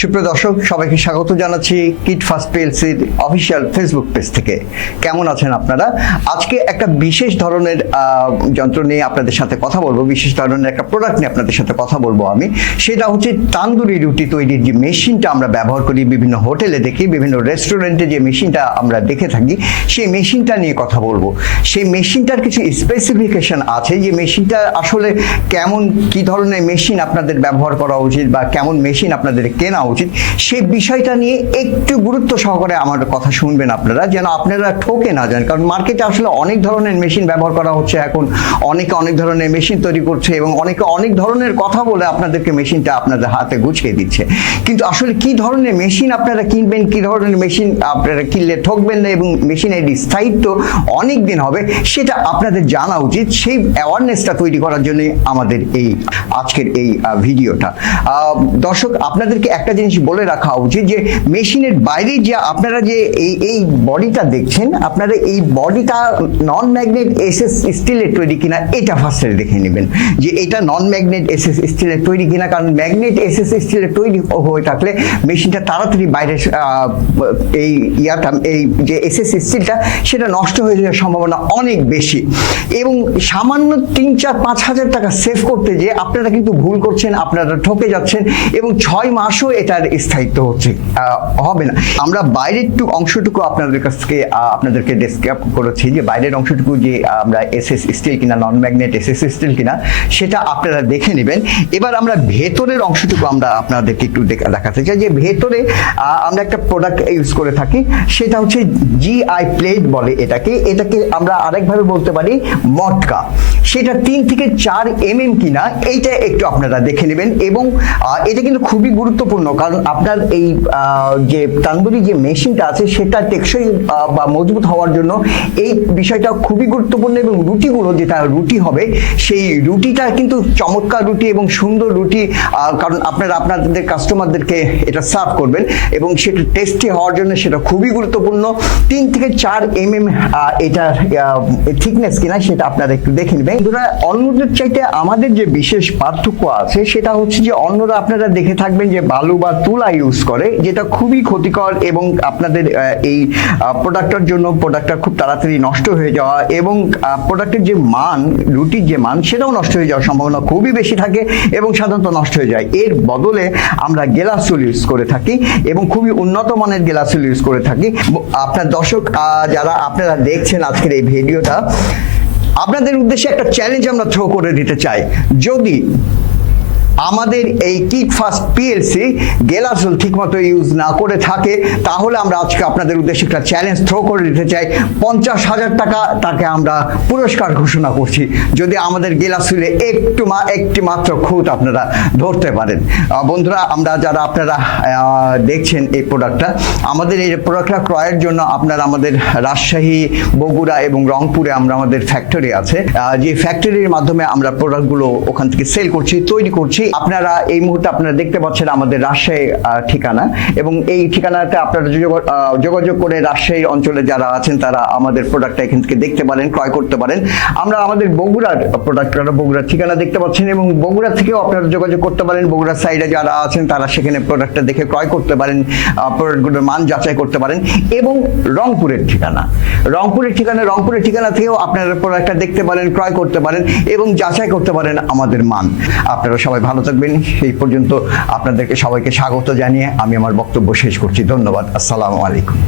সুপ্রিয় দর্শক, সবাইকে স্বাগত জানাচ্ছি কিট ফার্স্ট পিএলসির অফিসিয়াল ফেসবুক পেজ থেকে। কেমন আছেন আপনারা? আজকে একটা বিশেষ ধরনের যন্ত্র নিয়ে আপনাদের সাথে কথা বলব, বিশেষ ধরনের একটা প্রোডাক্ট নিয়ে আপনাদের সাথে কথা বলব আমি। সেটা হচ্ছে তান্দুরি রুটি তৈরির যে মেশিনটা আমরা ব্যবহার করি, বিভিন্ন হোটেলে দেখি, বিভিন্ন রেস্টুরেন্টে যে মেশিনটা আমরা দেখে থাকি, সেই মেশিনটা নিয়ে কথা বলব। সেই মেশিনটার কিছু স্পেসিফিকেশন আছে যে মেশিনটা আসলে কেমন, কি ধরনের মেশিন আপনাদের ব্যবহার করা উচিত বা কেমন মেশিন আপনাদের কেনা উচিত। সেই বিষয়টা নিয়ে একটু গুরুত্ব সহকারে আমার কথা শুনবেন আপনারা, যেন আপনারা ঠকে না যান। কারণ মার্কেটে আসলে অনেক ধরনের মেশিন ব্যবহার করা হচ্ছে এখন। অনেকে অনেক ধরনের মেশিন তৈরি করছে এবং অনেকে অনেক ধরনের কথা বলে আপনাদেরকে মেশিনটা আপনাদের হাতে গুছিয়ে দিচ্ছে। কিন্তু আসলে কি ধরনের মেশিন আপনারা কিনবেন, কি ধরনের মেশিন আপনারা কিনলে ঠকবেন না এবং মেশিনের স্থায়িত্ব অনেক দিন হবে, সেটা আপনাদের জানা উচিত। সেই অ্যাওয়ারনেসটা তৈরি করার জন্য আমাদের এই আজকের এই ভিডিওটা। দর্শক, আপনাদেরকে একটা জিনিস বলে রাখা উচিত যে মেশিনের বাইরে যে আপনারা যে এই এই বডিটা দেখছেন, আপনারা এই বডিটা নন ম্যাগনেট এসএস স্টিলের তৈরি কিনা, এটা ফার্স্টে দেখে নেবেন। যে এটা নন ম্যাগনেট এসএস স্টিলের তৈরি কিনা, কারণ ম্যাগনেট এসএস স্টিলের তৈরি হয়ে থাকলে মেশিনটা তাড়াতাড়ি বাইরে এই ইয়াটা, এই যে এসএস স্টিলটা সেটা নষ্ট হয়ে যাওয়ার সম্ভাবনা অনেক বেশি। এবং সামান্য তিন, চার, পাঁচ হাজার টাকা সেভ করতে যে আপনারা কিন্তু ভুল করছেন, আপনারা ঠকে যাচ্ছেন এবং ছয় মাসও এটার স্থায়িত্ব হচ্ছে হবে না। আমরা বাইরের টু অংশটুকু আপনাদের কাছ থেকে আপনাদেরকে ডেসক্রাইব করেছি যে বাইরের অংশটুকু যে আমরা এসএস স্টিল কিনা নন ম্যাগনেট এসএস স্টিল কিনা, সেটা আপনারা দেখে নেবেন। এবার আমরা ভেতরের অংশটুকু আমরা আপনাদেরকে একটু দেখাতে চাই যে ভেতরে আমরা একটা প্রোডাক্ট ইউজ করে থাকি, সেটা হচ্ছে জিআই প্লেট বলে এটাকে। এটাকে আমরা আরেকভাবে বলতে পারি মটকা। সেটা তিন থেকে চার এম এম কিনা, এইটা একটু আপনারা দেখে নেবেন এবং এটা কিন্তু খুবই গুরুত্বপূর্ণ কারণ আপনার এই যে তান্দুরি যে মেশিনটা আছে সেটা টেকসই বা মজবুত হওয়ার জন্য এই বিষয়টা খুবই গুরুত্বপূর্ণ এবং রুটিগুলো যেটা রুটি হবে, সেই রুটিটা কিন্তু চমৎকার রুটি এবং সুন্দর রুটি কারণ আপনারা আপনাদের কাস্টমারদেরকে এটা সার্ভ করবেন এবং সেটা টেস্টি হওয়ার জন্য সেটা খুবই গুরুত্বপূর্ণ। তিন থেকে চার এম এম এটার থিকনেস কিনা সেটা আপনারা একটু দেখে নেবেন। বন্ধুরা, অন্যদের চাইতে আমাদের যে বিশেষ পার্থক্য আছে, সেটা হচ্ছে যে অন্যরা আপনারা দেখে থাকবেন যে বালু বা তুলা ইউজ করে, যেটা খুবই ক্ষতিকর এবং আপনাদের এই প্রোডাক্টটার জন্য প্রোডাক্টটা খুব তাড়াতাড়ি নষ্ট হয়ে যাওয়া এবং প্রোডাক্টের যে মান, রুটির যে মান, সেটাও নষ্ট হয়ে যাওয়ার সম্ভাবনা খুবই বেশি থাকে এবং সাধারণত নষ্ট হয়ে যায়। এর বদলে আমরা গেলাসুল ইউজ করে থাকি এবং খুবই উন্নত মানের গেলাসুল ইউজ করে থাকি। আপনার দর্শক যারা আপনারা দেখছেন আজকের এই ভিডিওটা আপনাদের উদ্দেশ্যে একটা চ্যালেঞ্জ আমরা থ্রো করে দিতে চাই। যদি আমাদের এই কিক ফাস্ট পিএলসি গেলাসুল ঠিকমতো ইউজ না করে থাকে, তাহলে আমরা আজকে আপনাদের উদ্দেশ্যে একটা চ্যালেঞ্জ থ্রো করে দিতে চাই। পঞ্চাশ হাজার টাকা তাকে আমরা পুরস্কার ঘোষণা করছি। যদি আমাদের গেলাসুলে একটু মা, একটি মাত্র খুঁত আপনারা ধরতে পারেন। বন্ধুরা, আমরা যারা আপনারা দেখছেন এই প্রোডাক্টটা আমাদের এই প্রোডাক্টটা ক্রয়ের জন্য আপনারা আমাদের রাজশাহী, বগুড়া এবং রংপুরে আমরা আমাদের ফ্যাক্টরি আছে। যে ফ্যাক্টরির মাধ্যমে আমরা প্রোডাক্টগুলো ওখান থেকে সেল করছি, তৈরি করছি। আপনারা এই মুহূর্তে আপনারা দেখতে পাচ্ছেন আমাদের রাজশাহী ঠিকানা এবং এই ঠিকানাতে আপনারা যোগাযোগ করে রাজশাহী অঞ্চলে যারা আছেন তারা আমাদের প্রোডাক্টটা এখান থেকে দেখতে পারেন, ক্রয় করতে পারেন। আমরা আমাদের বগুড়ার প্রোডাক্টটা বগুড়ার ঠিকানা দেখতে পাচ্ছেন এবং বগুড়া থেকেও আপনারা যোগাযোগ করতে পারেন। বগুড়ার সাইডে যারা আছেন তারা সেখানে প্রোডাক্টটা দেখে ক্রয় করতে পারেন প্রোডাক্টগুলোর মান যাচাই করতে পারেন এবং রংপুরের ঠিকানা। রংপুরের ঠিকানা রংপুরের ঠিকানা থেকেও আপনারা প্রোডাক্টটা দেখতে পারেন, ক্রয় করতে পারেন এবং যাচাই করতে পারেন আমাদের মান। আপনারা সবাই ভালো থাকবেন। এই পর্যন্ত আপনাদেরকে সবাইকে স্বাগত জানিয়ে আমি আমার বক্তব্য শেষ করছি। ধন্যবাদ। আসসালামু আলাইকুম।